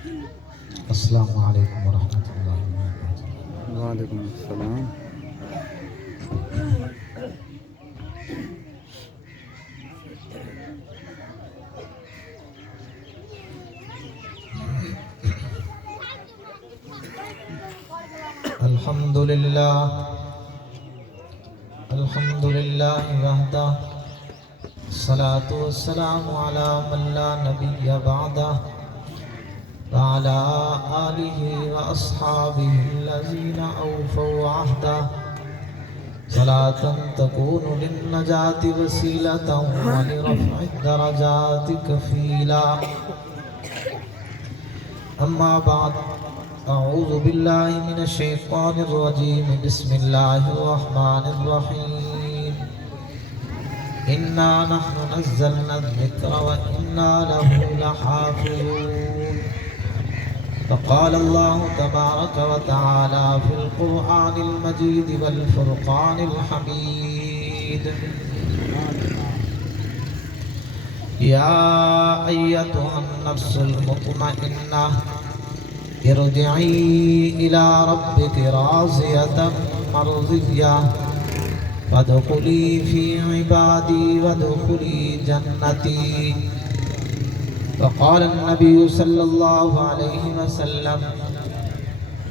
السلام علیکم ورحمۃ اللہ وبرکاتہ۔ وعلیکم السلام۔ الحمد للہ وحدہ، الصلاۃ والسلام علی من لا نبی بعدہ، وعلی آلہ واصحابہ الذین اوفوا عہدہ، صلاۃ تکون للنجاة وسیلۃ ولرفع الدرجات کفیلا۔ اما بعد، اعوذ باللہ من الشیطان الرجیم، بسم اللہ الرحمن الرحیم۔ انا نحن نزلنا الذکر وانا له لحافظون۔ فقال اللہ تبارک وتعالی فی القرآن المجید والفرقان الحمید: یا ایتها النفس المطمئنہ ارجعی الی ربک راضیۃ مرضیہ فادخلی فی عبادی وادخلی جنتی۔ وقال النبی صلی اللہ علیہ وسلم: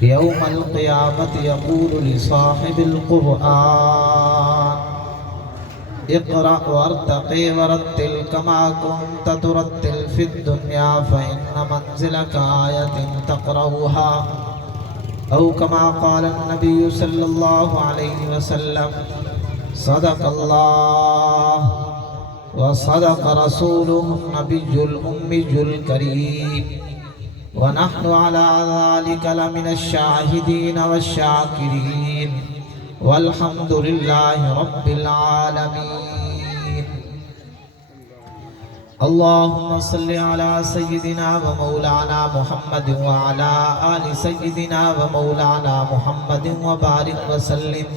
یوم القیامت یقول لصاحب القرآن اقرأ وارتقی ورتل کما کنت ترتل فی الدنیا فإن منزلک آیۃ تقرأها، او کما قال النبی صلی اللہ علیہ وسلم: صدق اللہ وصدق رسولہ النبی الأمی الکریم، ونحن على ذلك لمن الشاہدین والشاکرین، والحمد للہ رب العالمین۔ اللہم صل علی سیدنا و مولانا محمد وعلی آل سیدنا و مولانا محمد وبارک وسلم۔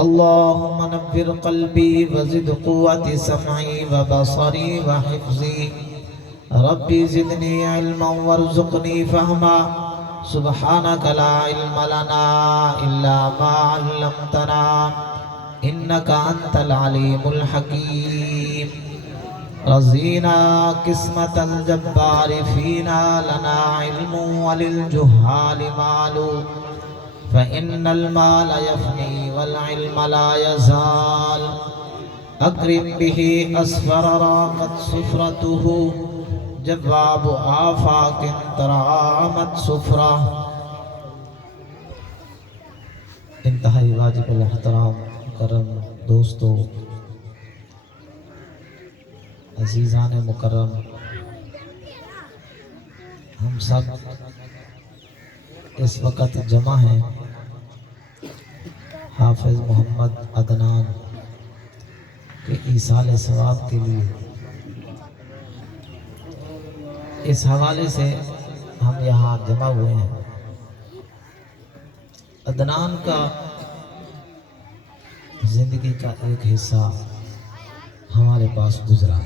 اللہم نور قلبی وزد قوت سمعی وبصری وحفظی، ربی زدنی علما وارزقنی فہما، سبحانک لا علم لنا الا ما علمتنا انک انت العلیم الحکیم۔ رضینا قسمت الجبار فینا لنا علم وللجہال مال، فإن المال يفني والعلم لا يزال، أكرم به أسفر راقت سفرته، جواب آفاق ترامت سفرة۔ انتہائی واجب الاحترام مکرم دوستو، عزیزان مکرم، ہم سب اس وقت جمع ہیں حافظ محمد عدنان کے ایصال ثواب کے لیے۔ اس حوالے سے ہم یہاں جمع ہوئے ہیں۔ عدنان کا زندگی کا ایک حصہ ہمارے پاس گزرا،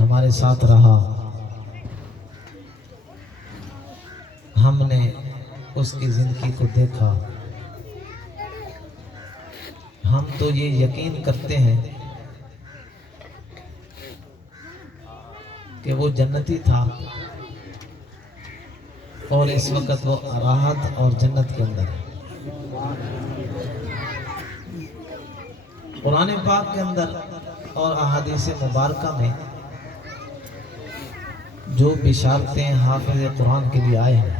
ہمارے ساتھ رہا، ہم نے اس کی زندگی کو دیکھا۔ ہم تو یہ یقین کرتے ہیں کہ وہ جنتی تھا اور اس وقت وہ راحت اور جنت کے اندر ہے۔ قرآن پاک کے اندر اور احادیث مبارکہ میں جو بشارتیں حافظ قرآن کے لیے آئے ہیں،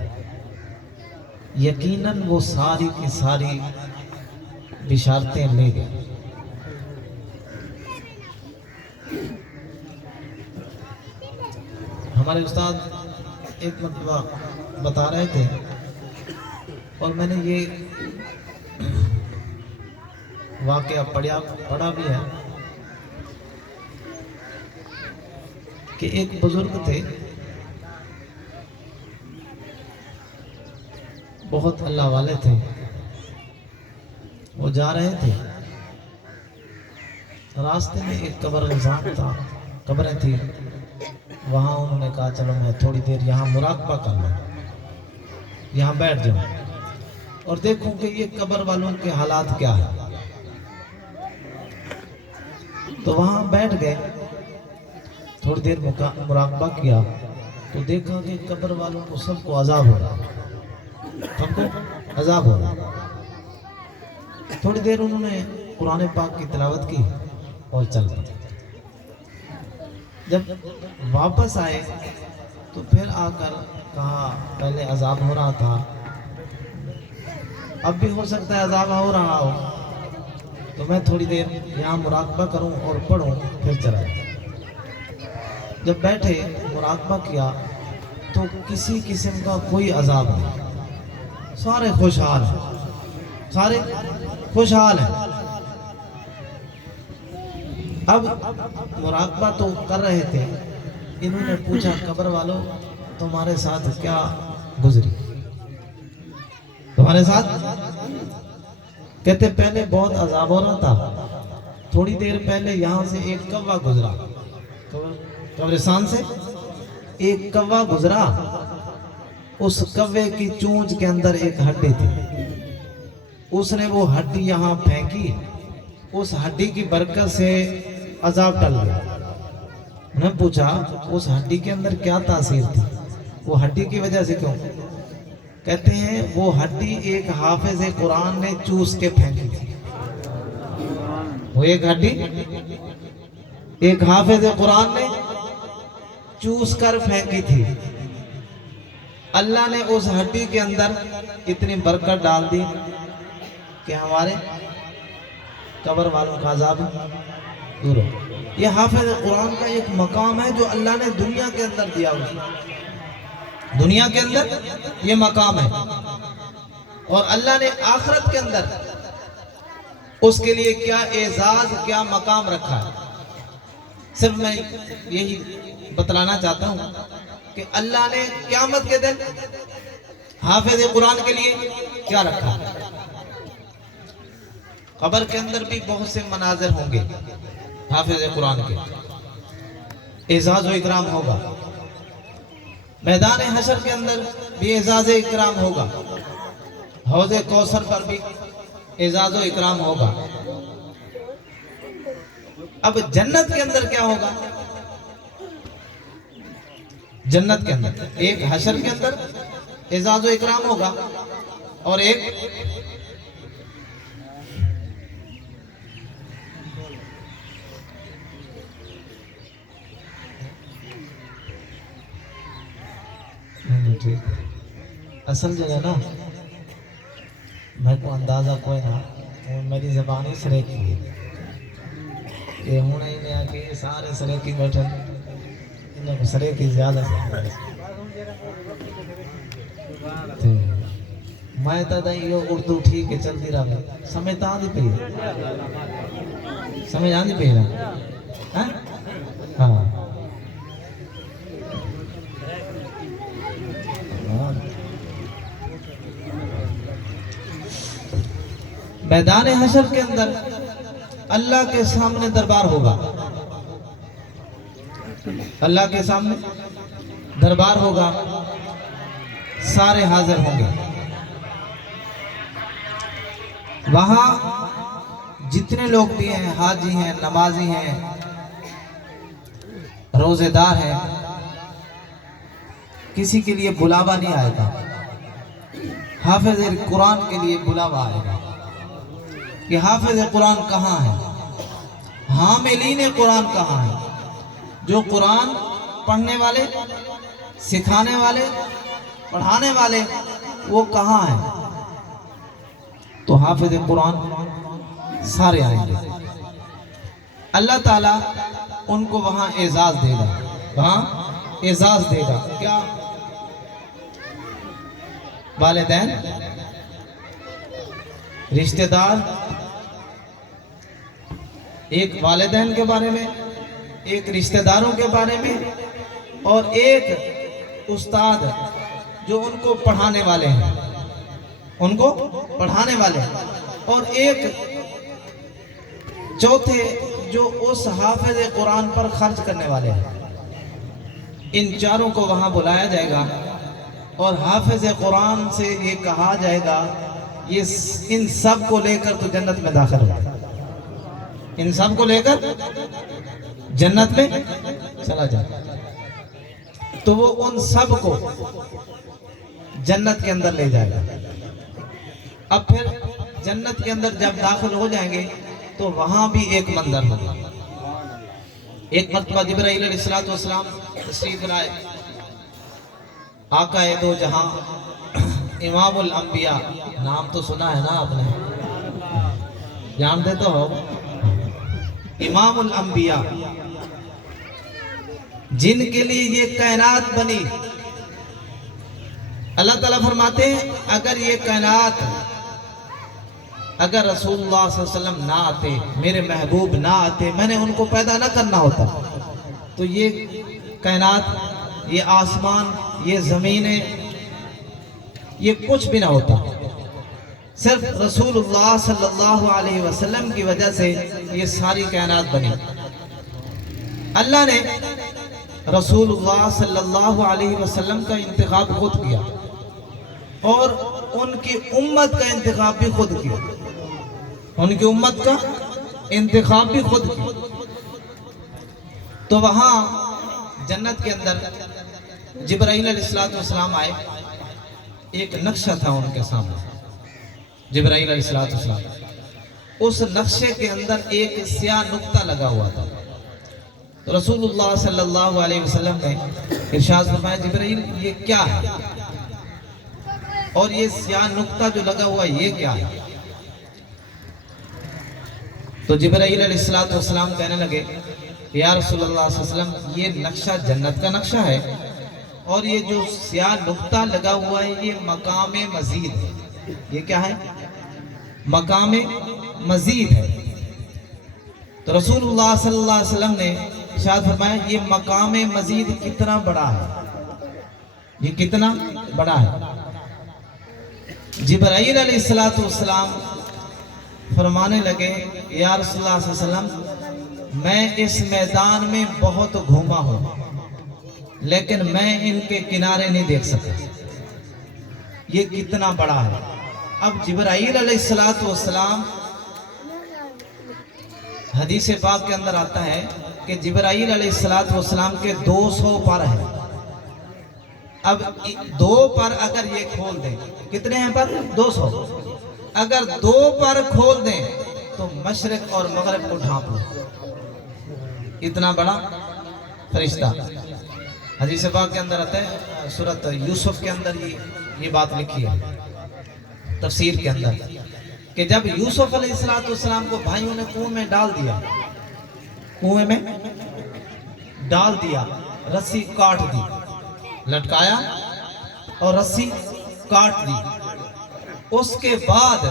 یقیناً وہ ساری کی ساری بشارتیں لے گئے۔ ہمارے استاد ایک مرتبہ بتا رہے تھے اور میں نے یہ واقعہ پڑھا بھی ہے کہ ایک بزرگ تھے، بہت اللہ والے تھے، وہ جا رہے تھے، راستے میں ایک قبر نظام تھا، قبریں تھی، وہاں انہوں نے کہا چلو میں تھوڑی دیر یہاں مراقبہ کر لوں، یہاں بیٹھ جاؤں اور دیکھوں کہ یہ قبر والوں کے حالات کیا ہے۔ تو وہاں بیٹھ گئے، تھوڑی دیر مراقبہ کیا تو دیکھا کہ قبر والوں کو سب کو عذاب ہو رہا، سب کو عذاب ہو رہا۔ تھوڑی دیر انہوں نے قرآن پاک کی تلاوت کی اور چل پڑے۔ جب واپس آئے تو پھر آ کر کہا پہلے عذاب ہو رہا تھا، اب بھی ہو سکتا ہے عذاب ہو رہا ہو، تو میں تھوڑی دیر یہاں مراقبہ کروں اور پڑھوں پھر چلا جاؤں۔ جب بیٹھے مراقبہ کیا تو کسی قسم کا کوئی عذاب نہیں، سارے خوشحال ہیں، سارے خوشحال ہیں۔ اب مراقبہ تو کر رہے تھے، انہوں نے پوچھا قبر والوں تمہارے ساتھ کیا گزری، تمہارے ساتھ؟ کہتے پہلے بہت عذاب ہو رہا تھا، تھوڑی دیر پہلے یہاں سے ایک کوا گزرا، قبرستان سے ایک کوا گزرا، اس کوے کی چونچ کے اندر ایک ہڈی تھی، اس نے وہ ہڈی یہاں پھینکی، اس ہڈی کی برکت سے عذاب ٹل گیا۔ انہوں نے پوچھا اس ہڈی کے اندر کیا تاثیر تھی، وہ ہڈی کی وجہ سے کیوں؟ کہتے ہیں وہ ہڈی ایک حافظ قرآن نے چوس کے پھینکی تھی، وہ ایک ہڈی ایک حافظ قرآن نے چوس کر پھینکی تھی۔ اللہ نے اس ہڈی کے اندر اتنی برکت ڈال دی کہ ہمارے قبر والوں کا عذاب دور ہو۔ یہ حافظ قرآن کا ایک مقام ہے جو اللہ نے دنیا کے اندر دیا ہوا، دنیا کے اندر یہ مقام ہے، اور اللہ نے آخرت کے اندر اس کے لیے کیا اعزاز کیا مقام رکھا ہے۔ صرف میں یہی بتلانا چاہتا ہوں کہ اللہ نے قیامت کے دن حافظ قرآن کے لیے کیا رکھا۔ قبر کے اندر بھی بہت سے مناظر ہوں گے، حافظ قرآن کے اعزاز و اکرام ہوگا، میدان حشر کے اندر بھی اعزاز و اکرام ہوگا، حوض کوثر پر بھی اعزاز و اکرام ہوگا۔ اب جنت کے اندر کیا ہوگا؟ جنت کے اندر ایک حشر کے اندر اعزاز و اکرام ہوگا، اور ایک اصل جگہ نا میں کو اندازہ کوئی نہ، میری زبان ہی سریکی ہے کہ ہونا ہی نہیں آکے سارے سریکی بیٹھے، انہیں کو سریکی زیادہ سے میں تا یہ اردو ٹھیک ہے چلتی رہا، سمجھتا آدھی پہ سمجھ آدھی پہ رہا۔ ہاں میدان حشر کے اندر اللہ کے سامنے دربار ہوگا، اللہ کے سامنے دربار ہوگا، سارے حاضر ہوں گے۔ وہاں جتنے لوگ بھی ہیں، حاجی ہیں، نمازی ہیں، روزے دار ہیں، کسی کے لیے بلاوا نہیں آئے گا، حافظ قرآن کے لیے بلاوا آئے گا کہ حافظ قرآن کہاں ہے، حاملین قرآن کہاں ہے، جو قرآن پڑھنے والے، سکھانے والے، پڑھانے والے، وہ کہاں ہیں؟ تو حافظ قرآن سارے آئیں گے، اللہ تعالیٰ ان کو وہاں اعزاز دے گا، وہاں اعزاز دے گا۔ کیا؟ والدین، رشتہ دار، ایک والدین کے بارے میں، ایک رشتہ داروں کے بارے میں، اور ایک استاد جو ان کو پڑھانے والے ہیں، ان کو پڑھانے والے ہیں، اور ایک چوتھے جو اس حافظ قرآن پر خرچ کرنے والے ہیں۔ ان چاروں کو وہاں بلایا جائے گا اور حافظ قرآن سے یہ کہا جائے گا یہ ان سب کو لے کر تو جنت میں داخل ہو، ان سب کو لے کر جنت میں چلا جائے۔ تو وہ ان سب کو جنت کے اندر لے جائے گا۔ اب پھر جنت کے اندر جب داخل ہو جائیں گے تو وہاں بھی ایک منظر ہوگا۔ ایک مرتبہ جبرائیل علیہ السلام تشریف لائے، آقا دو جہاں امام الانبیاء، نام تو سنا ہے نا آپ نے، جانتے تو ہو، امام الانبیاء جن کے لیے یہ کائنات بنی۔ اللہ تعالیٰ فرماتے ہیں اگر یہ کائنات، اگر رسول اللہ صلی اللہ علیہ وسلم نہ آتے، میرے محبوب نہ آتے، میں نے ان کو پیدا نہ کرنا ہوتا تو یہ کائنات، یہ آسمان، یہ زمینیں، یہ کچھ بھی نہ ہوتا۔ صرف رسول اللہ صلی اللہ علیہ وسلم کی وجہ سے یہ ساری کائنات بنی۔ اللہ نے رسول اللہ صلی اللہ علیہ وسلم کا انتخاب خود کیا اور ان کی امت کا انتخاب بھی خود کیا، ان کی امت کا انتخاب بھی خود کیا۔ تو وہاں جنت کے اندر جبرائیل علیہ السلام آئے، ایک نقشہ تھا ان کے سامنے، جبرائیل علیہ السلام، اس نقشے کے اندر ایک سیاہ نقطہ لگا ہوا تھا۔ تو رسول اللہ صلی اللہ علیہ وسلم نے ارشاد فرمایا جبرائیل یہ کیا ہے، اور یہ سیاہ نقطہ جو لگا ہوا یہ کیا ہے؟ تو جبرائیل علیہ السلام کہنے لگے یا رسول اللہ صلی اللہ علیہ وسلم یہ نقشہ جنت کا نقشہ ہے، اور یہ جو سیاہ نقطہ لگا ہوا ہے یہ مقام مزید ہے۔ یہ کیا ہے؟ مقام مزید ہے۔ تو رسول اللہ صلی اللہ علیہ وسلم نے ارشاد فرمایا یہ مقام مزید کتنا بڑا ہے، یہ کتنا بڑا ہے؟ جبرائیل علیہ السلام فرمانے لگے یا رسول اللہ صلی اللہ علیہ وسلم میں اس میدان میں بہت گھوما ہوں لیکن میں ان کے کنارے نہیں دیکھ سکتا، یہ کتنا بڑا ہے۔ اب جبرائیل علیہ السلام، حدیث پاک کے اندر آتا ہے کہ جبرائیل علیہ السلام کے 200 پر ہیں۔ اب 2 پر اگر یہ کھول دیں، کتنے ہیں پر؟ 200۔ اگر 2 پر کھول دیں تو مشرق اور مغرب کو ڈھانپ لیں، اتنا بڑا فرشتہ۔ حدیث پاک کے اندر آتا ہے، سورۃ یوسف کے اندر یہ بات لکھی ہے تفسیر کے اندر، کہ جب یوسف علیہ السلام کو بھائیوں نے کنویں میں ڈال دیا، کنویں میں ڈال دیا، رسی کاٹ دی، لٹکایا اور رسی کاٹ دی، اس کے بعد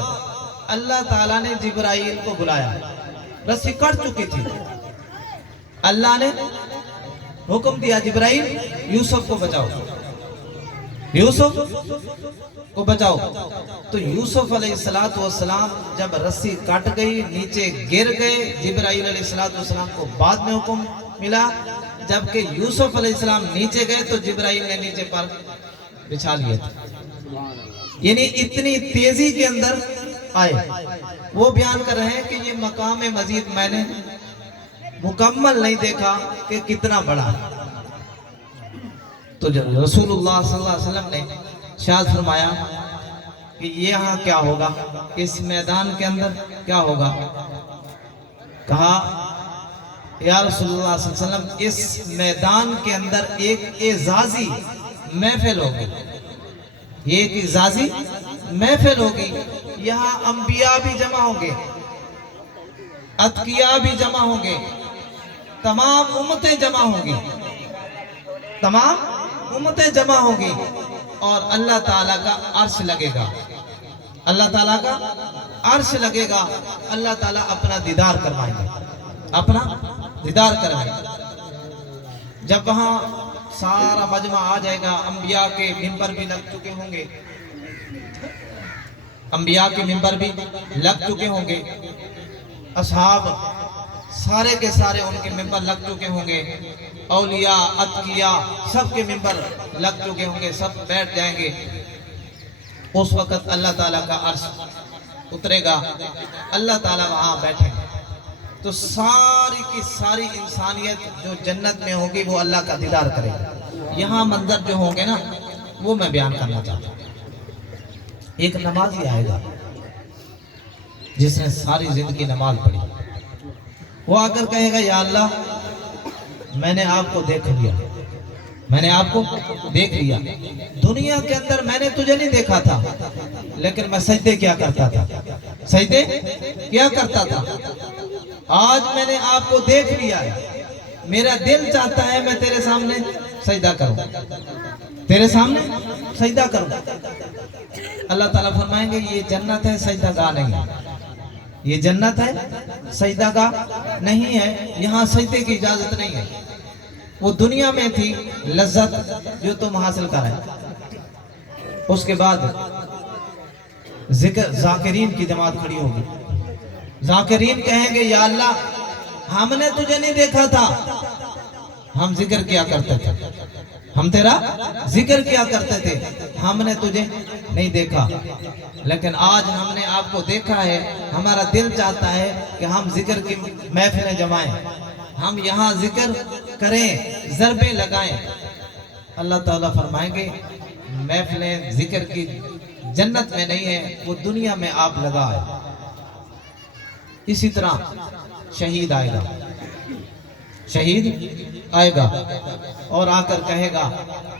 اللہ تعالیٰ نے جبرائیل کو بلایا، رسی کٹ چکی تھی، اللہ نے حکم دیا جبرائیل یوسف کو بچاؤ، یوسف کو بچاؤ۔ تو یوسف علیہ السلام جب رسی کٹ گئی، نیچے گر گئے، جبرائیل علیہ السلام کو بعد میں حکم ملا، جبکہ یوسف علیہ السلام نیچے گئے تو جبرائیل نے نیچے پر بچھا لیے تھے، یعنی اتنی تیزی کے اندر آئے۔ وہ بیان کر رہے ہیں کہ یہ مقام مزید میں نے مکمل نہیں دیکھا کہ کتنا بڑا ہے۔ تو رسول اللہ صلی اللہ علیہ وسلم نے ارشاد فرمایا کہ یہاں کیا ہوگا، اس میدان کے اندر کیا ہوگا؟ کہا یا رسول اللہ صلی اللہ علیہ وسلم اس میدان کے اندر ایک اعزازی محفل ہوگی، یہ ایک اعزازی محفل ہوگی، یہاں انبیاء بھی جمع ہوں گے، اتقیاء بھی جمع ہوں گے، تمام امتیں جمع ہوں گی، تمام امتیں جمع ہوں گی، اور اللہ تعالیٰ کا عرش لگے گا، اللہ تعالیٰ کا عرش لگے گا، اللہ تعالیٰ اپنا دیدار کروائیں گے، اپنا دیدار کروائیں گے۔ جب وہاں سارا مجمع آ جائے گا، انبیاء کے منبر بھی لگ چکے ہوں گے، انبیاء کے منبر بھی لگ چکے ہوں گے، اصحاب سارے کے سارے ان کے ممبر لگ چکے ہوں گے، اولیاء اتقیاء سب کے ممبر لگ چکے ہوں گے، سب بیٹھ جائیں گے۔ اس وقت اللہ تعالیٰ کا عرش اترے گا، اللہ تعالیٰ وہاں بیٹھیں گے، تو ساری کی ساری انسانیت جو جنت میں ہوگی وہ اللہ کا دیدار کرے گی۔ یہاں منظر جو ہوں گے نا وہ میں بیان کرنا چاہتا ہوں۔ ایک نمازی آئے گا جس نے ساری زندگی نماز پڑھی، وہ آ کر کہے گا یا اللہ میں نے آپ کو دیکھ لیا، میں نے آپ کو دیکھ لیا، دنیا کے اندر میں نے تجھے نہیں دیکھا تھا لیکن میں سجدے کیا کرتا تھا، سجدے کیا کرتا تھا، آج میں نے آپ کو دیکھ لیا ہے، میرا دل چاہتا ہے میں تیرے سامنے سجدہ کروں، تیرے سامنے سجدہ کروں۔ اللہ تعالیٰ فرمائیں گے یہ جنت ہے، سجدہ گاہ نہیں ہے، یہ جنت ہے، سجدہ گاہ نہیں ہے، یہاں سجدے کی اجازت نہیں ہے۔ وہ دنیا میں تھی لذت جو تم حاصل کریں۔ اس کے بعد ذکر ذاکرین کی جماعت کھڑی ہوگی، ذاکرین کہیں گے یا اللہ ہم نے تجھے نہیں دیکھا تھا، ہم ذکر کیا کرتے تھے، ہم تیرا ذکر کیا کرتے تھے، ہم نے تجھے نہیں دیکھا لیکن آج ہم نے آپ کو دیکھا ہے، ہمارا دل چاہتا ہے کہ ہم ذکر کی محفلیں جمائیں، ہم یہاں ذکر کریں، ضربیں لگائیں۔ اللہ تعالیٰ فرمائیں گے محفلیں ذکر کی جنت میں نہیں ہے، وہ دنیا میں آپ لگائیں۔ اسی طرح شہید آئے گا، شہید آئے گا اور آ کر کہے گا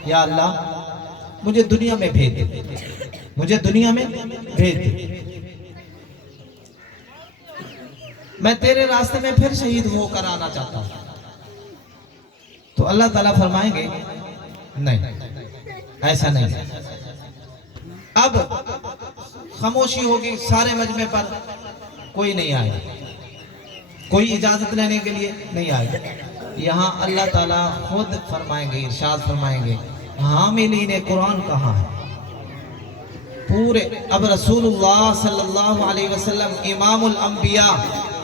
یا اللہ مجھے دنیا میں بھیج دے، مجھے دنیا میں بھیج دے، میں تیرے راستے میں پھر شہید ہو کر آنا چاہتا ہوں۔ تو اللہ تعالیٰ فرمائیں گے نہیں، ایسا نہیں۔ اب خاموشی ہوگی سارے مجمع پر، کوئی نہیں آئے گا، کوئی اجازت لینے کے لیے نہیں آئے گا۔ یہاں اللہ تعالیٰ خود فرمائیں گے، ارشاد فرمائیں گے حاملین قرآن کہاں ہے؟ پورے اب رسول اللہ صلی اللہ علیہ وسلم امام الانبیاء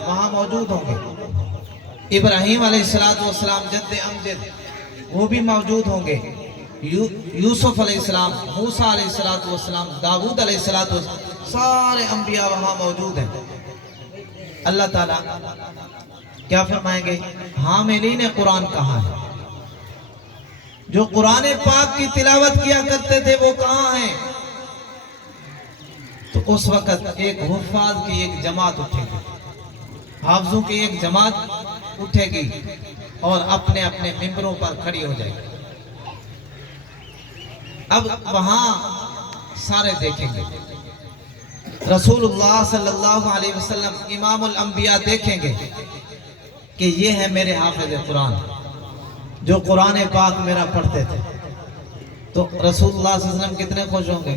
وہاں موجود ہوں گے، ابراہیم علیہ السلام جد امجد وہ بھی موجود ہوں گے، یوسف علیہ السلام، موسیٰ علیہ السلام، داؤد علیہ السلام، سارے انبیاء وہاں موجود ہیں۔ اللہ تعالیٰ کیا فرمائیں گے حاملین قرآن کہاں ہے؟ جو قرآن پاک کی تلاوت کیا کرتے تھے وہ کہاں ہیں؟ تو اس وقت ایک حفاظ کی ایک جماعت اٹھے گی، حافظوں کی ایک جماعت اٹھے گی اور اپنے اپنے ممبروں پر کھڑی ہو جائے گی۔ اب وہاں سارے دیکھیں گے، رسول اللہ صلی اللہ علیہ وسلم امام الانبیاء دیکھیں گے کہ یہ ہے میرے حافظ قرآن جو قرآن پاک میرا پڑھتے تھے۔ تو رسول اللہ صلی اللہ علیہ وسلم کتنے خوش ہوں گے،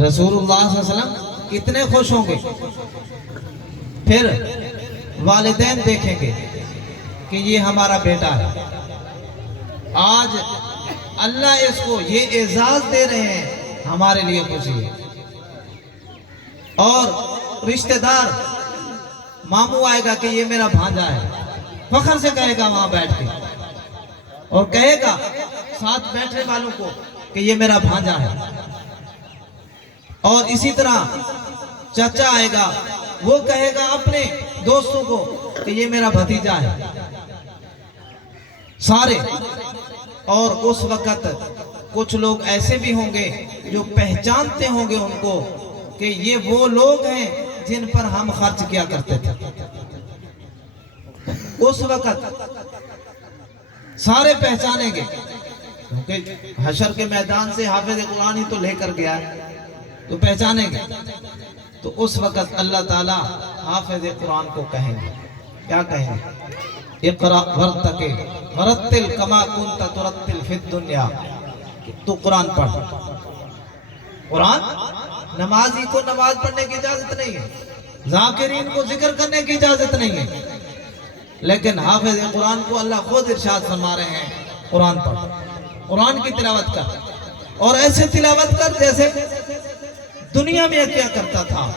رسول اللہ صلی اللہ علیہ وسلم کتنے خوش ہوں گے۔ پھر والدین دیکھیں گے کہ یہ ہمارا بیٹا ہے، آج اللہ اس کو یہ اعزاز دے رہے ہیں، ہمارے لیے خوشی ہے۔ اور رشتہ دار ماموں آئے گا کہ یہ میرا بھانجا ہے، فخر سے کہے گا وہاں بیٹھ کے، اور کہے گا ساتھ بیٹھنے والوں کو کہ یہ میرا بھانجا ہے۔ اور اسی طرح چچا آئے گا، وہ کہے گا اپنے دوستوں کو کہ یہ میرا بھتیجا ہے، سارے۔ اور اس وقت کچھ لوگ ایسے بھی ہوں گے جو پہچانتے ہوں گے ان کو کہ یہ وہ لوگ ہیں جن پر ہم خرچ کیا کرتے تھے۔ اس وقت سارے پہچانیں گے، کیونکہ حشر کے میدان سے حافظ قرآن ہی تو لے کر گیا ہے، تو پہچانیں گے۔ تو اس وقت اللہ تعالیٰ حافظ قرآن کو کہیں گے، کیا کہیں گے؟ اقرأ ورتقل ورتل کما کنت ترتل فی الدنیا، تو قرآن پڑھ۔ قرآن نمازی کو نماز پڑھنے کی اجازت نہیں ہے، ذاکرین کو ذکر کرنے کی اجازت نہیں ہے، لیکن حافظ قرآن کو اللہ خود ارشاد فرما رہے ہیں قرآن پڑھ، قرآن کی تلاوت کر، اور ایسے تلاوت کر جیسے دنیا میں کیا کرتا تھا،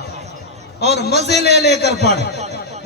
اور مزے لے لے کر پڑھ،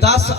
10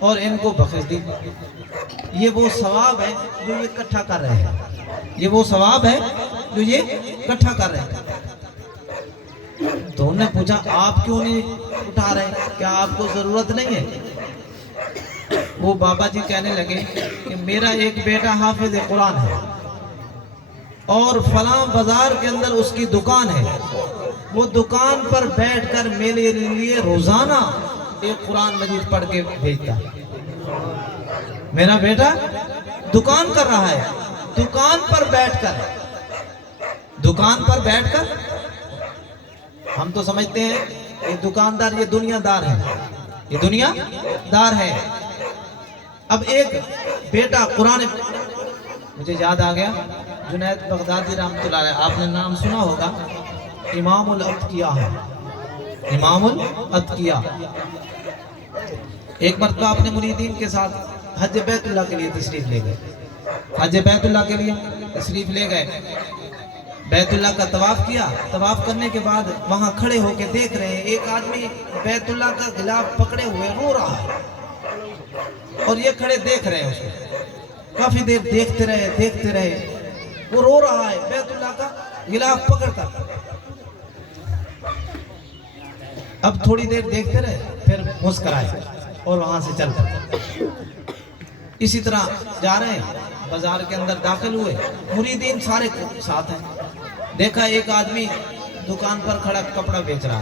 اور ان کو بخش دی۔ یہ وہ ثواب ہے جو یہ اکٹھا کر رہے ہیں، یہ وہ ثواب ہے جو یہ اکٹھا کر رہے ہیں۔ تو انہوں نے پوچھا آپ کیوں نہیں اٹھا رہے، کیا آپ کو ضرورت نہیں ہے؟ وہ بابا جی کہنے لگے کہ میرا ایک بیٹا حافظ قرآن ہے اور فلاں بازار کے اندر اس کی دکان ہے، وہ دکان پر بیٹھ کر میرے لیے روزانہ ایک قرآن مجید پڑھ کے بھیجتا ہے۔ میرا بیٹا دکان کر رہا ہے، دکان پر بیٹھ کر ہم تو سمجھتے ہیں یہ دکاندار یہ دنیا دار ہے، یہ دنیا دار ہے۔ اب ایک بیٹا قرآن، مجھے یاد آ گیا جنید بغدادی رحمۃ اللہ علیہ، آپ نے نام سنا ہوگا، امام الاتقیاء ہے، امام الاتقیاء۔ ایک مرتبہ اپنے مریدین کے ساتھ حج بیت اللہ کے لیے تشریف لے گئے، حج بیت اللہ کے لیے تشریف لے گئے، بیت اللہ کا طواف کیا۔ طواف کرنے کے بعد وہاں کھڑے ہو کے دیکھ رہے ہیں ایک آدمی بیت اللہ کا غلاف پکڑے ہوئے رو رہا ہے، اور یہ کھڑے دیکھ رہے ہیں اس کو، کافی دیر دیکھتے رہے، وہ رو رہا ہے بیت اللہ کا غلاف پکڑ کر۔ اب تھوڑی دیر دیکھتے رہے، پھر مسکرائے اور وہاں سے چل پڑے۔ اسی طرح جا رہے ہیں، بازار کے اندر داخل ہوئے، مریدین سارے ساتھ ہیں۔ دیکھا ایک آدمی دکان پر کھڑا کپڑا بیچ رہا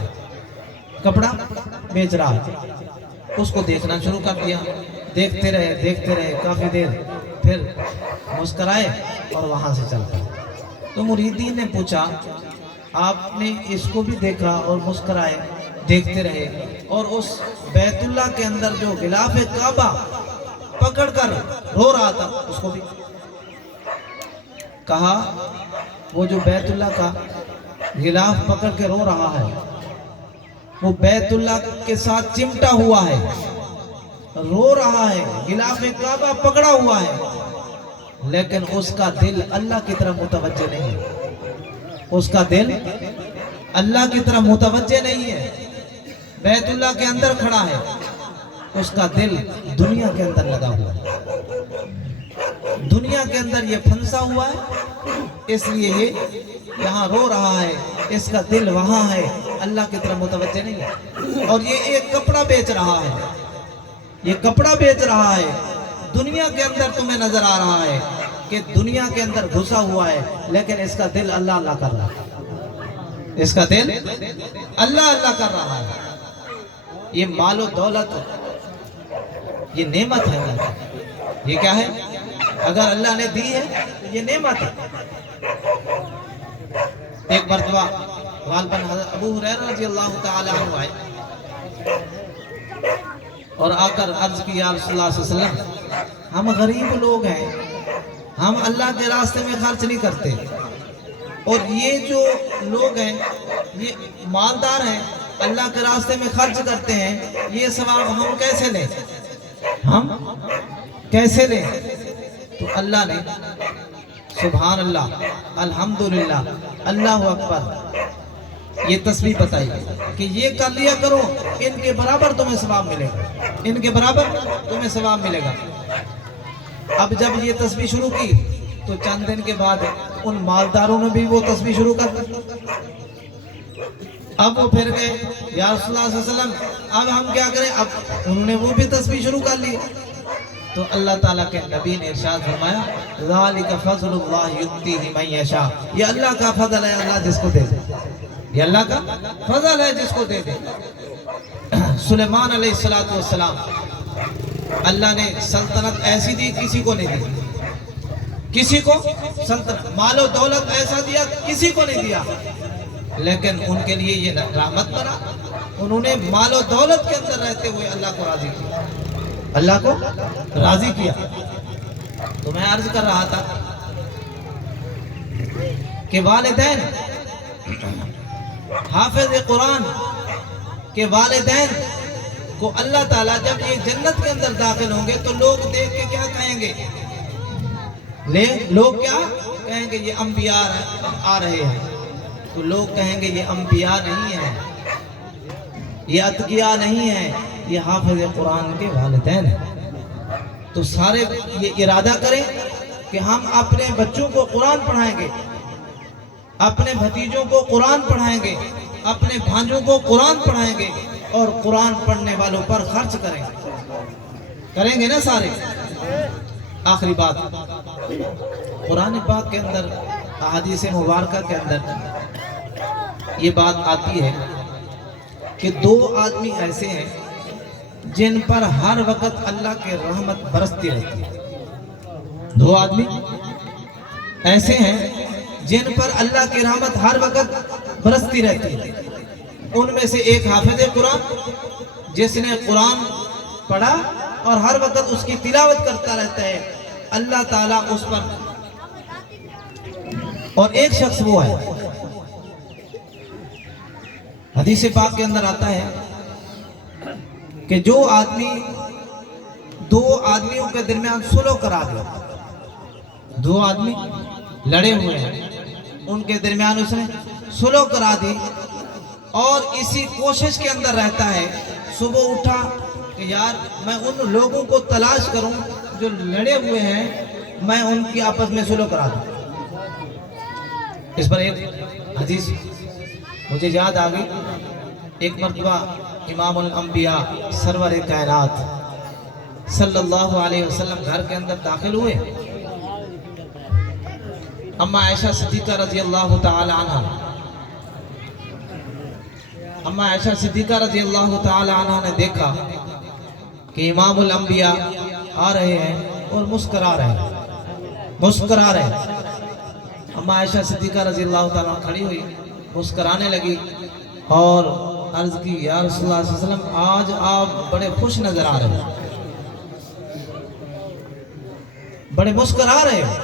ہے، اس کو دیکھنا شروع کر دیا، دیکھتے رہے کافی دیر، پھر مسکرائے اور وہاں سے چل پڑے۔ تو مریدین نے پوچھا آپ نے اس کو بھی دیکھا اور مسکرائے، دیکھتے رہے، اور اس بیت اللہ کے اندر جو غلاف کعبہ پکڑ کر رو رہا تھا اس کو بھی؟ کہا وہ جو بیت اللہ کا غلاف پکڑ کے رو رہا ہے وہ بیت اللہ کے ساتھ چمٹا ہوا ہے، رو رہا ہے، غلاف کعبہ پکڑا ہوا ہے، لیکن اس کا دل اللہ کی طرف متوجہ نہیں ہے، اس کا دل اللہ کی طرف متوجہ نہیں ہے۔ بیت اللہ کے اندر کھڑا ہے، اس کا دل دنیا کے اندر لگا ہوا ہے، دنیا کے اندر یہ پھنسا ہوا ہے، اس لیے یہ یہاں رو رہا ہے، اس کا دل وہاں ہے، اللہ کی طرف متوجہ نہیں ہے۔ اور یہ ایک کپڑا بیچ رہا ہے، یہ کپڑا بیچ رہا ہے، دنیا کے اندر تمہیں نظر آ رہا ہے کہ دنیا کے اندر گھسا ہوا ہے، لیکن اس کا دل اللہ اللہ کر رہا ہے، اس کا دل اللہ اللہ کر رہا ہے۔ یہ مال و دولت یہ نعمت ہے اللہ کی، یہ کیا ہے؟ اگر اللہ نے دی ہے تو یہ نعمت ہے۔ ایک مرتبہ غالباً حضرت ابو ہریرہ رضی اللہ تعالی عنہ آئے اور آ کر عرض کی یا رسول اللہ صلی اللہ علیہ وسلم، ہم غریب لوگ ہیں، ہم اللہ کے راستے میں خرچ نہیں کرتے، اور یہ جو لوگ ہیں یہ مالدار ہیں، اللہ کے راستے میں خرچ کرتے ہیں، یہ ثواب ہم کیسے لیں، ہم کیسے لیں؟ تو اللہ نے سبحان اللہ، الحمدللہ، اللہ اکبر، یہ تسبیح بتائی کہ یہ کر لیا کرو، ان کے برابر تمہیں ثواب ملے گا، ان کے برابر تمہیں ثواب ملے گا۔ اب جب یہ تسبیح شروع کی تو چند دن کے بعد ان مالداروں نے بھی وہ تسبیح شروع کر دی۔ اب وہ پھر گئے یا رسول اللہ صلی اللہ علیہ وسلم اب ہم کیا کریں؟ اب انہوں نے وہ بھی تسبیح شروع کر لی۔ تو اللہ تعالیٰ کے نبی نے ارشاد فرمایا ذالک فضل اللہ یؤتیہ من یشاء، یہ اللہ کا فضل ہے، اللہ جس کو دے دے، یہ اللہ کا فضل ہے جس کو دے دے۔ سلیمان علیہ السلام اللہ نے سلطنت ایسی دی کسی کو نہیں دی، کسی کو سلطنت مال و دولت ایسا دیا کسی کو نہیں دیا، لیکن ان کے لیے یہ رحمت بنا، انہوں نے مال و دولت کے اندر رہتے ہوئے اللہ کو راضی کیا، اللہ کو راضی کیا۔ تو میں عرض کر رہا تھا کہ والدین، حافظ قرآن کے والدین کو اللہ تعالیٰ جب یہ جنت کے اندر داخل ہوں گے تو لوگ دیکھ کے کیا کہیں گے؟ لوگ کیا کہیں گے؟ یہ انبیاء آ رہے ہیں۔ تو لوگ کہیں گے یہ انبیاء نہیں ہیں، یہ اتقیاء نہیں ہیں، یہ حافظ قرآن کے والدین ہیں. تو سارے یہ ارادہ کریں کہ ہم اپنے بچوں کو قرآن پڑھائیں گے, اپنے بھتیجوں کو قرآن پڑھائیں گے, اپنے بھانجوں کو قرآن پڑھائیں گے, اور قرآن پڑھنے والوں پر خرچ کریں گے نا سارے. آخری بات, قرآن پاک کے اندر احادیث مبارکہ کے اندر یہ بات آتی ہے کہ 2 آدمی ایسے ہیں جن پر ہر وقت اللہ کے رحمت برستی رہتی ہے. 2 آدمی ایسے ہیں جن پر اللہ کی رحمت ہر وقت برستی رہتی ہے. ان میں سے ایک حافظ قرآن جس نے قرآن پڑھا اور ہر وقت اس کی تلاوت کرتا رہتا ہے, اللہ تعالیٰ اس پر. اور ایک شخص وہ ہے, حدیث پاک کے اندر آتا ہے کہ جو آدمی 2 آدمیوں کے درمیان صلح کرا دے, 2 آدمی لڑے ہوئے ہیں, ان کے درمیان اس نے صلح کرا دی, اور اسی کوشش کے اندر رہتا ہے, صبح اٹھا کہ یار میں ان لوگوں کو تلاش کروں جو لڑے ہوئے ہیں, میں ان کی آپس میں صلح کرا دوں. اس پر ایک حدیث مجھے یاد آ گئی. ایک مرتبہ امام الانبیاء سرور کائنات صلی اللہ علیہ وسلم گھر کے اندر داخل ہوئے. اما عائشہ صدیقہ رضی اللہ تعالی عنہ نے دیکھا کہ امام الانبیاء آ رہے ہیں اور مسکرا رہے ہیں. اما عائشہ صدیقہ رضی اللہ تعالیٰ کھڑی ہوئی, مسکرانے لگی اور عرض کی, یا رسول اللہ صلی اللہ علیہ وسلم آج آپ بڑے خوش نظر آ رہے ہیں, بڑے مسکرا رہے ہیں.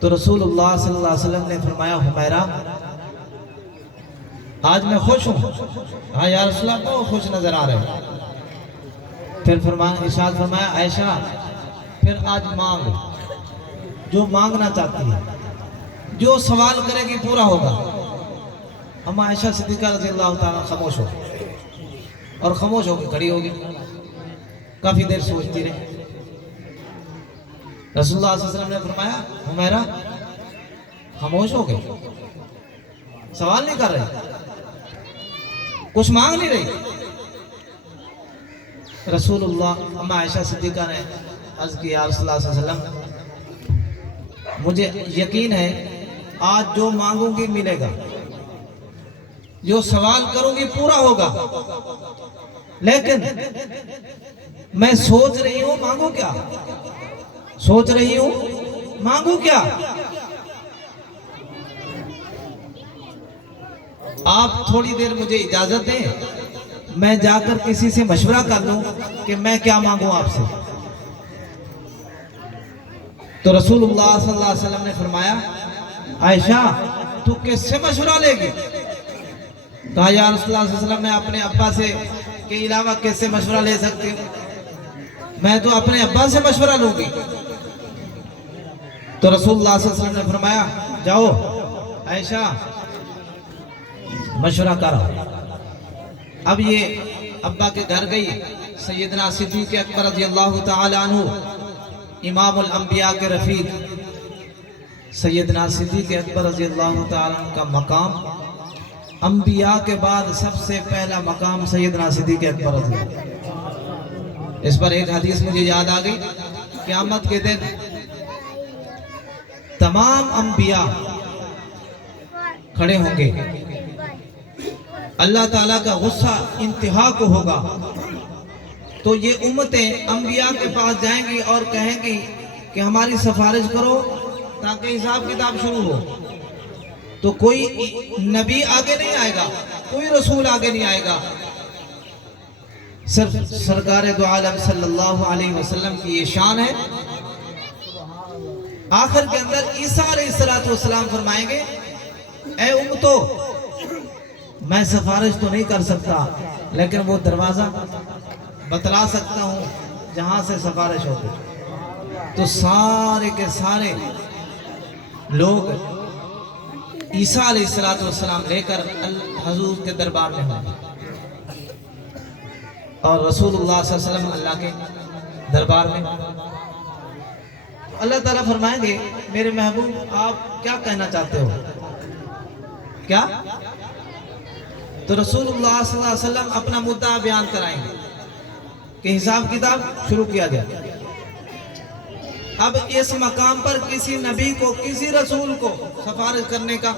تو رسول اللہ صلی اللہ علیہ وسلم نے فرمایا, حمیرہ آج میں خوش ہوں. ہاں یا رسول اللہ بہت خوش نظر آ رہے ہیں. پھر ارشاد فرمایا, عائشہ پھر آج مانگ, جو مانگنا چاہتی ہے, جو سوال کرے گی پورا ہوگا. اما عائشہ صدیقہ رضی اللہ تعالیٰ خاموش ہو اور خاموش ہو کے کھڑی ہوگی. کافی دیر سوچتی رہی. رسول اللہ صلی اللہ علیہ وسلم نے فرمایا, حمیرہ خاموش ہو گئے, سوال نہیں کر رہے, کچھ مانگ نہیں رہی. رسول اللہ اما عائشہ صدیقہ نے عرض کی, یا رسول اللہ صلی اللہ علیہ وسلم مجھے یقین ہے آج جو مانگوں گی ملے گا, جو سوال کروں گی پورا ہوگا, لیکن میں سوچ رہی ہوں مانگوں کیا, آپ تھوڑی دیر مجھے اجازت دیں, میں جا کر کسی سے مشورہ کر لوں کہ میں کیا مانگوں آپ سے. تو رسول اللہ صلی اللہ علیہ وسلم نے فرمایا, عائشہ تو کس سے مشورہ لے گی؟ کہا, یا رسول اللہ صلی اللہ علیہ وسلم میں اپنے ابا سے کے علاوہ کس سے مشورہ لے سکتی ہوں, میں تو اپنے ابا سے مشورہ لوں گی. تو رسول اللہ صلی اللہ علیہ وسلم نے فرمایا, جاؤ عائشہ مشورہ کرو. اب یہ ابا کے گھر گئی. سیدنا صدیق اکبر رضی اللہ تعالی عنہ, امام الانبیاء کے رفیق سیدنا صدیق اکبر رضی اللہ تعالی عنہ کا مقام, انبیاء کے بعد سب سے پہلا مقام سیدنا صدیق اکبر رضی اللہ. اس پر ایک حدیث مجھے یاد آ گئی. قیامت کے دن تمام انبیاء کھڑے ہوں گے, اللہ تعالیٰ کا غصہ انتہا کو ہوگا, تو یہ امتیں انبیاء کے پاس جائیں گی اور کہیں گی کہ ہماری سفارش کرو تاکہ حساب کتاب شروع ہو. تو کوئی نبی آگے نہیں آئے گا, کوئی رسول آگے نہیں آئے گا, صرف سرکار دو عالم صلی اللہ علیہ وسلم کی یہ شان ہے. آخر کے اندر عیسیٰ علیہ السلام فرمائیں گے, اے امتو میں سفارش تو نہیں کر سکتا, لیکن وہ دروازہ بتلا سکتا ہوں جہاں سے سفارش ہوتی. تو سارے کے سارے لوگ عیسیٰ علیہ السلام لے کر حضور کے دربار میں ہوں گے. اور رسول اللہ صلی اللہ علیہ وسلم اللہ کے دربار میں. اللہ تعالیٰ فرمائیں گے میرے محبوب آپ کیا کہنا چاہتے ہو؟ کیا؟ تو رسول اللہ صلی اللہ علیہ وسلم اپنا مدعا بیان کرائیں گے کہ حساب کتاب شروع کیا گیا. اب اس مقام پر کسی نبی کو کسی رسول کو سفارش کرنے کا،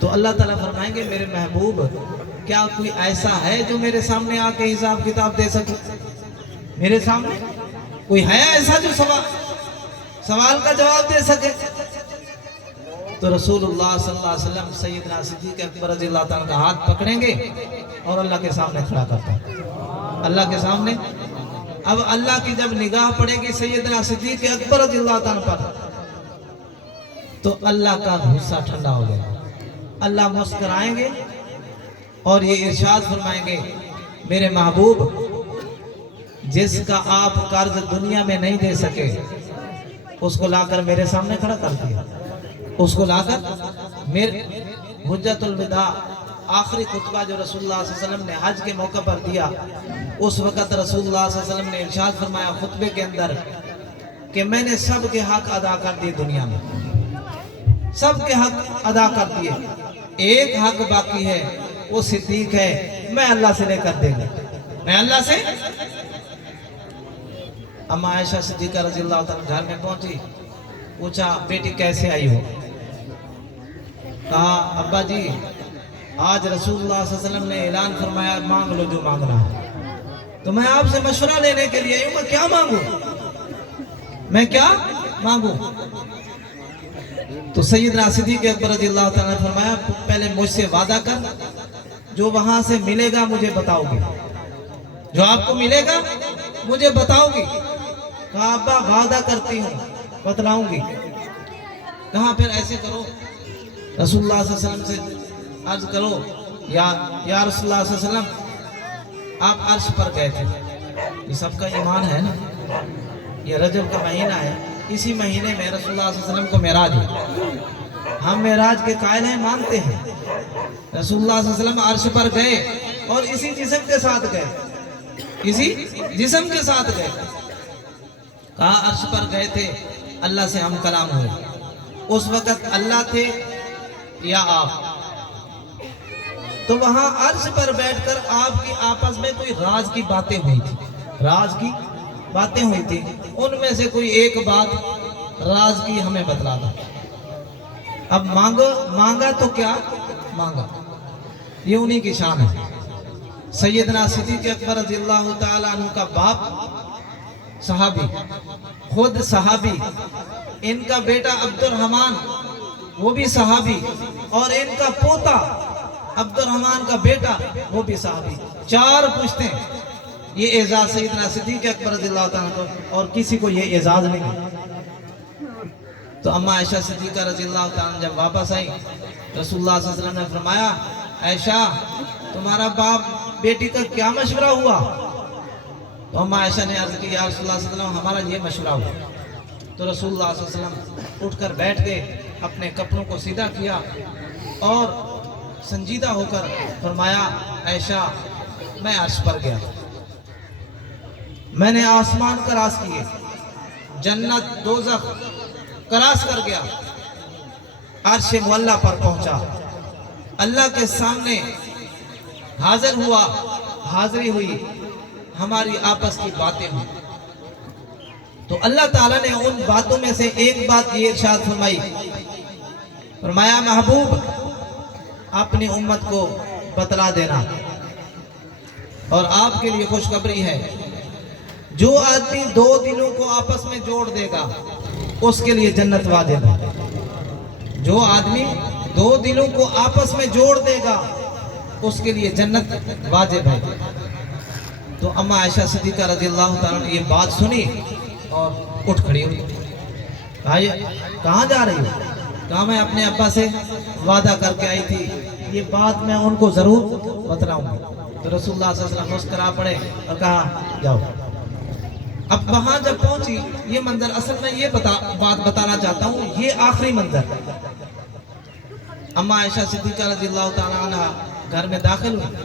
تو اللہ تعالیٰ فرمائیں گے میرے محبوب کیا کوئی ایسا ہے جو میرے سامنے آ کے حساب کتاب دے سکے؟ میرے سامنے کوئی ہے ایسا جو سوال کا جواب دے سکے؟ تو رسول اللہ صلی اللہ علیہ وسلم سیدنا صدیق اکبر رضی اللہ تعالیٰ کا ہاتھ پکڑیں گے اور اللہ کے سامنے کھڑا کرتا ہے. اللہ کے سامنے اب اللہ کی جب نگاہ پڑے گی سیدنا صدیق اکبر رضی اللہ تعالیٰ پر، تو اللہ کا غصہ ٹھنڈا ہو جائے گا. اللہ مسکرائیں گے اور یہ ارشاد فرمائیں گے میرے محبوب جس کا آپ قرض دنیا میں نہیں دے سکے اس کو لا کر میرے سامنے کھڑا کر دیا. اس کو لا کر میرے حجت الوداع آخری خطبہ جو رسول اللہ صلی اللہ علیہ وسلم نے حج کے موقع پر دیا، اس وقت رسول اللہ صلی اللہ علیہ وسلم نے ارشاد فرمایا خطبے کے اندر کہ میں نے سب کے حق ادا کر دیے، دنیا میں سب کے حق ادا کر دیے، ایک حق باقی ہے وہ صدیق ہے، میں اللہ سے لے کر دے گا، میں اللہ سے. اما عائشہ صدیقہ رضی اللہ تعالیٰ گھر میں پہنچی، پوچھا بیٹی کیسے آئی ہو؟ کہا ابا جی آج رسول اللہ صلی اللہ علیہ وسلم نے اعلان فرمایا مانگ لو جو مانگنا ہے، تو میں آپ سے مشورہ لینے کے لیے میں کیا مانگوں، میں کیا مانگوں؟ تو سیدنا صدیق اکبر رضی اللہ تعالیٰ نے فرمایا پہلے مجھ سے وعدہ کر، جو وہاں سے ملے گا مجھے بتاؤ گی، جو آپ کو ملے گا مجھے بتاؤ گی. کہا ابا وعدہ کرتی ہوں بتلاؤں گی. کہا پھر ایسے کرو رسول اللہ صلی اللہ علیہ وسلم سے عرض کرو یا رسول اللہ صلی اللہ علیہ وسلم آپ عرش پر گئے تھے. یہ سب کا ایمان ہے نا، یہ رجب کا مہینہ ہے، اسی مہینے میں رسول اللہ صلی اللہ علیہ وسلم کو معراج ہے. ہم معراج کے قائل ہیں، مانتے ہیں. رسول اللہ صلی اللہ علیہ وسلم عرش پر گئے اور اسی جسم کے ساتھ گئے، اسی جسم کے ساتھ گئے. کہا عرش پر گئے تھے، اللہ سے ہم کلام ہوئے. اس وقت اللہ تھے یا آپ؟ تو وہاں عرش پر بیٹھ کر آپ کی آپس میں کوئی راز کی باتیں ہوئی تھی، راز کی باتیں ہوئی تھی. ان میں سے کوئی ایک بات راز کی ہمیں بتلا دو. اب مانگا تو کیا مانگا، یہ انہی کی شان ہے. سیدنا صدیق اکبر رضی اللہ تعالیٰ عنہ کا باپ صحابی، خود صحابی، ان کا بیٹا عبد الرحمن وہ بھی صحابی، اور ان کا پوتا عبد الرحمن کا بیٹا وہ بھی صحابی. 4 پشتیں. یہ اعزاز سیدنا صدیق اکبر رضی اللہ تعالیٰ کو اور کسی کو یہ اعزاز نہیں ہے. تو اما عائشہ صدیقہ رضی اللہ تعالیٰ جب واپس آئی، رسول اللہ صلی اللہ علیہ وسلم نے فرمایا عائشہ تمہارا باپ بیٹی کا کیا مشورہ ہوا؟ تو اما عائشہ نے عرض کی یا رسول اللہ صلی اللہ علیہ وسلم ہمارا یہ مشورہ ہوا. تو رسول اللہ صلی اللہ علیہ وسلم اٹھ کر بیٹھ گئے، اپنے کپڑوں کو سیدھا کیا اور سنجیدہ ہو کر فرمایا عائشہ میں عرش پر گیا، میں نے آسمان کراس کیے، جنت دوزخ کراس کر گیا، عرش معلیٰ پر پہنچا، اللہ کے سامنے حاضر ہوا، حاضری ہوئی، ہماری آپس کی باتیں ہوئی. تو اللہ تعالیٰ نے ان باتوں میں سے ایک بات یہ ارشاد فرمایا محبوب اپنی امت کو بتلا دینا، اور آپ کے لیے خوشخبری ہے جو آدمی 2 دلوں کو آپس میں جوڑ دے گا اس کے لیے جنت واجب ہے. جو آدمی 2 دلوں کو آپس میں جوڑ دے گا اس کے لیے جنت واجب ہے. تو اما عائشہ صدیقہ رضی اللہ تعالیٰ نے یہ بات سنی اور اٹھ کھڑی ہوئی. کہاں جا رہی ہو؟ کہا میں اپنے ابا سے وعدہ کر کے آئی تھی، یہ بات میں ان کو ضرور بتلاؤں گی. تو رسول اللہ صلی اللہ علیہ وسلم مسکرا پڑے اور کہا جاؤ. اب وہاں جب پہنچی یہ منظر، اصل میں یہ بات بتانا چاہتا ہوں، یہ آخری منظر. اما عائشہ صدیقہ رضی اللہ تعالیٰ عنہ گھر میں داخل ہوئی،